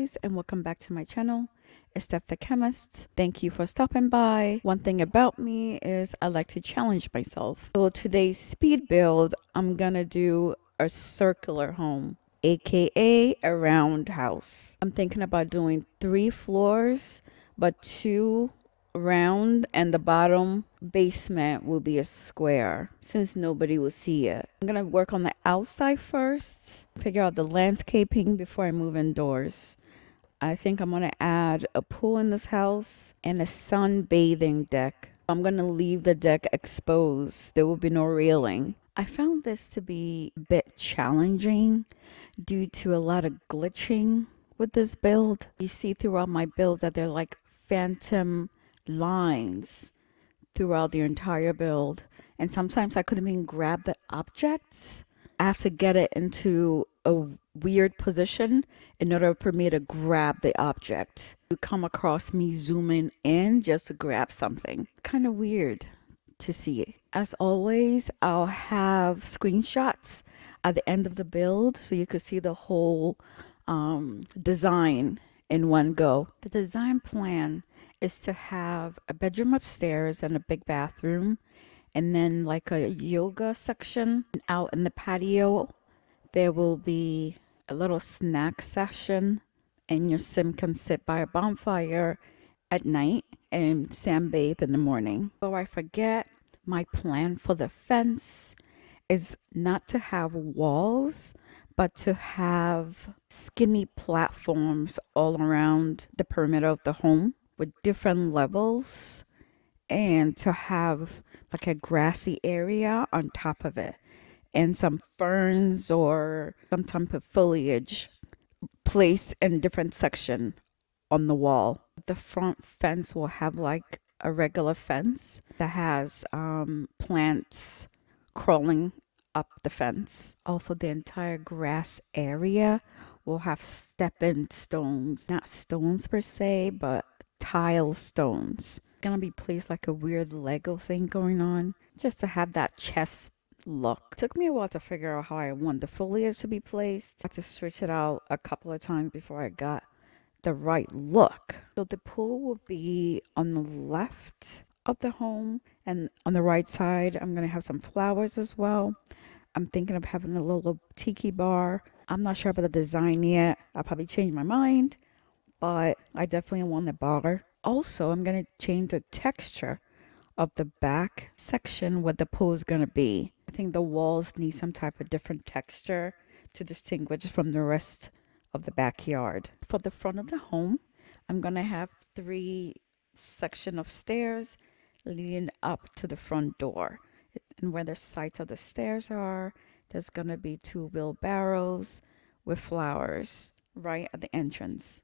guys, and welcome back to my channel. It's Steph the Chemist. Thank you for stopping by. One thing about me is I like to challenge myself. So today's speed build, I'm gonna do a circular home, aka a round house. I'm thinking about doing 3 floors, but 2 round, and the bottom basement will be a square since nobody will see it. I'm gonna work on the outside first, figure out the landscaping before I move indoors. I think I'm gonna add a pool in this house and a sunbathing deck. I'm gonna leave the deck exposed. There will be no railing. I found this to be a bit challenging due to a lot of glitching with this build. You see throughout my build that they're like phantom lines throughout the entire build, and sometimes I couldn't even grab the objects. I have to get it into a weird position in order for me to grab the object. You come across me zooming in just to grab something. Kind of weird to see. As always, I'll have screenshots at the end of the build so you could see the whole design in one go. The design plan is to have a bedroom upstairs and a big bathroom, and then like a yoga section. Out in the patio there will be a little snack session, and your sim can sit by a bonfire at night and sunbathe in the morning. Before I forget, my plan for the fence is not to have walls, but to have skinny platforms all around the perimeter of the home with different levels, and to have like a grassy area on top of it and some ferns or some type of foliage placed in different section on the wall. The front fence will have like a regular fence that has plants crawling up the fence. Also, the entire grass area will have stepping stones, not stones per se, but tile stones. Gonna be placed like a weird Lego thing going on, just to have that chest look. Took me a while to figure out how I want the foliage to be placed. I had to switch it out a couple of times before I got the right look. So the pool will be on the left of the home, and on the right side I'm gonna have some flowers as well. I'm thinking of having a little tiki bar. I'm not sure about the design yet. I'll probably change my mind, but I definitely want a bar. Also, I'm gonna change the texture of the back section where the pool is gonna be. I think the walls need some type of different texture to distinguish from the rest of the backyard. For the front of the home, I'm gonna have 3 sections of stairs leading up to the front door. And where the sides of the stairs are, there's gonna be 2 wheelbarrows with flowers right at the entrance.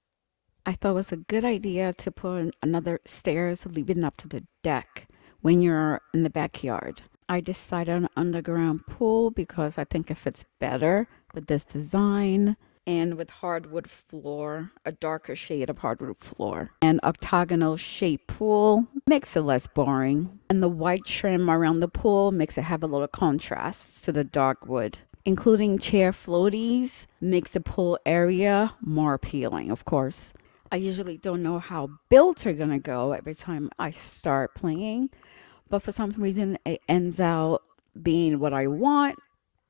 I thought it was a good idea to put another stairs leading up to the deck when you're in the backyard. I decided on an underground pool because I think it fits better with this design, and with hardwood floor, a darker shade of hardwood floor. An octagonal shaped pool makes it less boring, and the white trim around the pool makes it have a little contrast to the dark wood. Including chair floaties makes the pool area more appealing, of course. I usually don't know how builds are gonna go every time I start playing, but for some reason it ends out being what I want,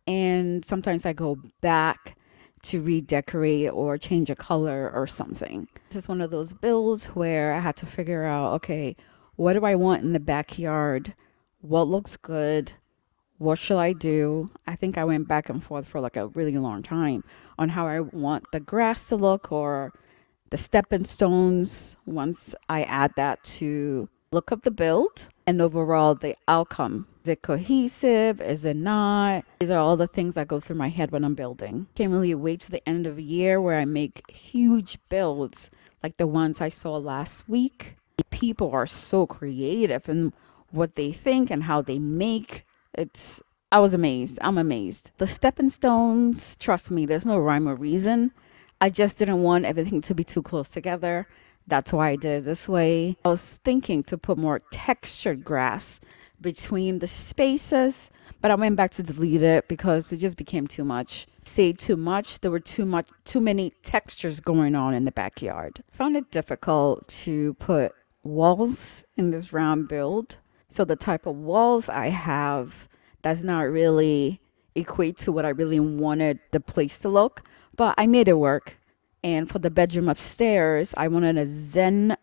and sometimes I go back to redecorate or change a color or something. This is one of those builds where I had to figure out, okay, what do I want in the backyard? What looks good? What should I do? I think I went back and forth for like a really long time on how I want the grass to look or the stepping stones once I add that to look of the build and overall the outcome. Is it cohesive? Is it not? These are all the things that go through my head when I'm building. Can't really wait to the end of the year where I make huge builds like the ones I saw last week. People are so creative in what they think and how they make. I was amazed. I'm amazed. The stepping stones, trust me, there's no rhyme or reason. I just didn't want everything to be too close together. That's why I did it this way. I was thinking to put more textured grass between the spaces, but I went back to delete it because it just became too much. say too much. There were too many textures going on in the backyard. Found it difficult to put walls in this round build. So the type of walls I have does not really equate to what I really wanted the place to look, but I made it work. And for the bedroom upstairs, I wanted a Zen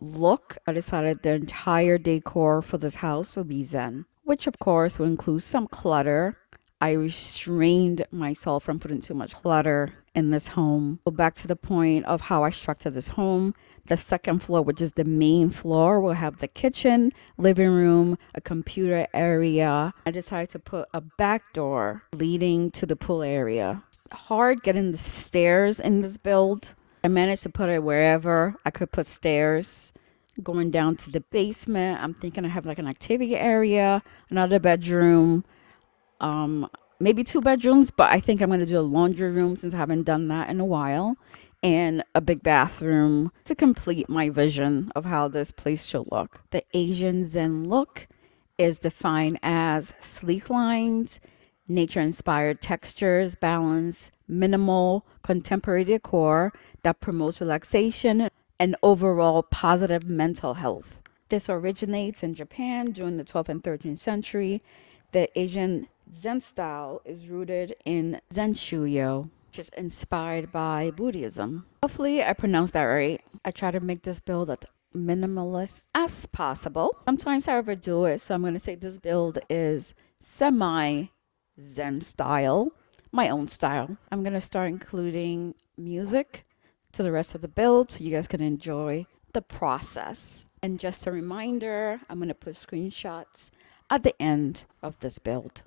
look. I decided the entire decor for this house will be Zen, which of course will include some clutter. I restrained myself from putting too much clutter in this home. Go back to the point of how I structured this home. The second floor, which is the main floor, will have the kitchen, living room, a computer area. I decided to put a back door leading to the pool area. Hard getting the stairs in this build. I managed to put it wherever I could put stairs. Going down to the basement, I'm thinking I have like an activity area, another bedroom, um, maybe 2 bedrooms, but I think I'm going to do a laundry room since I haven't done that in a while, and a big bathroom to complete my vision of how this place should look. The Asian Zen look is defined as sleek lines, nature inspired textures, balance, minimal, contemporary decor that promotes relaxation and overall positive mental health. This originates in Japan during the 12th and 13th century. The Asian Zen style is rooted in Zen Shuyo, which is inspired by Buddhism. Hopefully, I pronounced that right. I try to make this build as minimalist as possible. Sometimes I overdo it, so I'm going to say this build is semi Zen style, my own style. I'm going to start including music to the rest of the build so you guys can enjoy the process. And just a reminder, I'm going to put screenshots at the end of this build.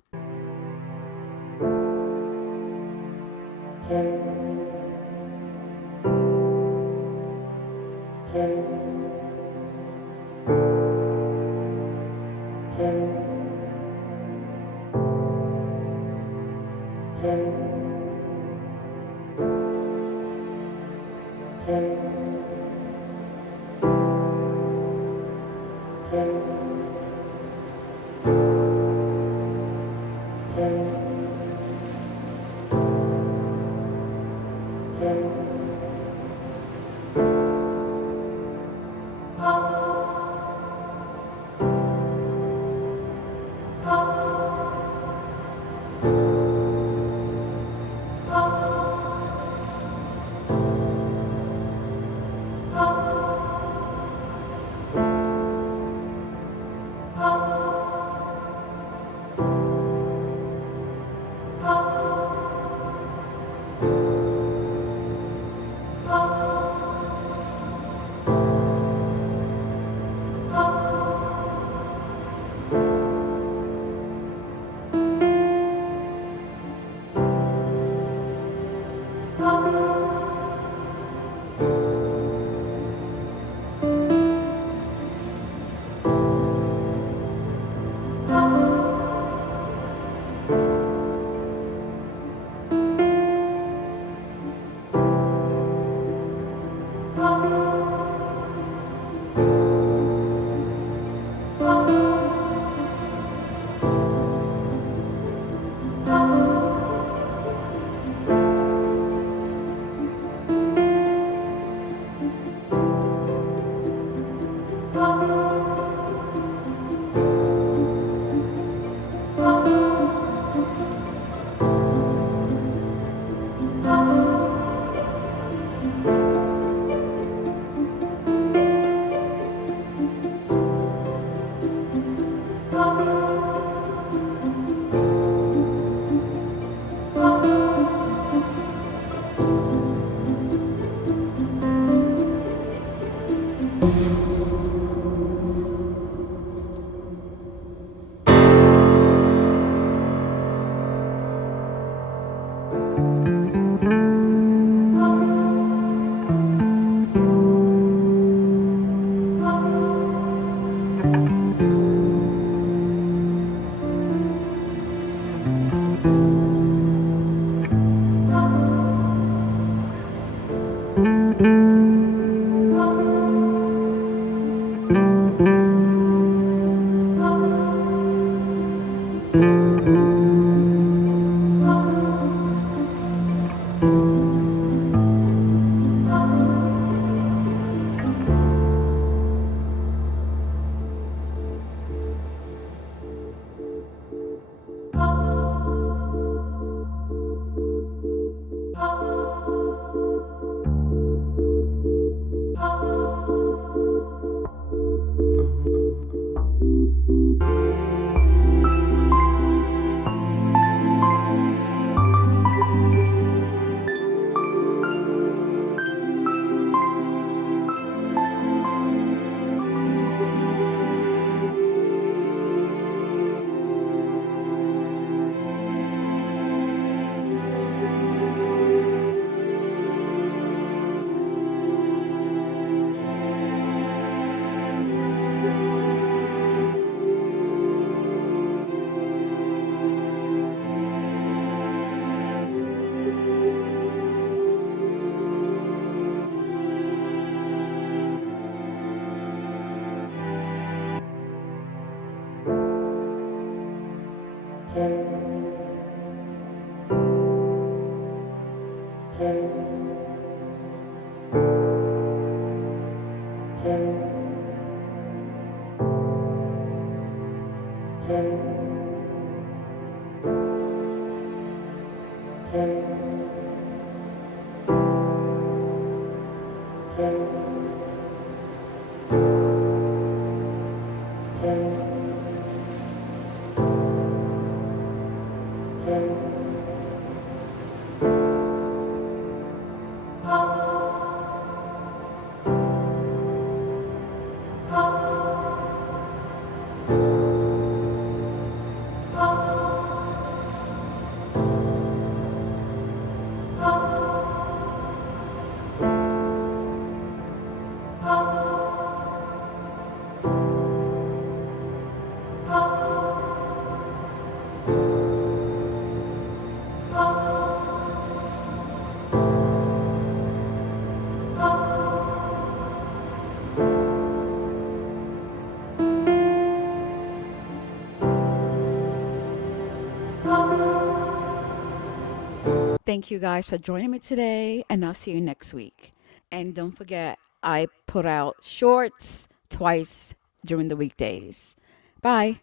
Thank you guys for joining me today, and I'll see you next week. And don't forget, I put out shorts twice during the weekdays. Bye.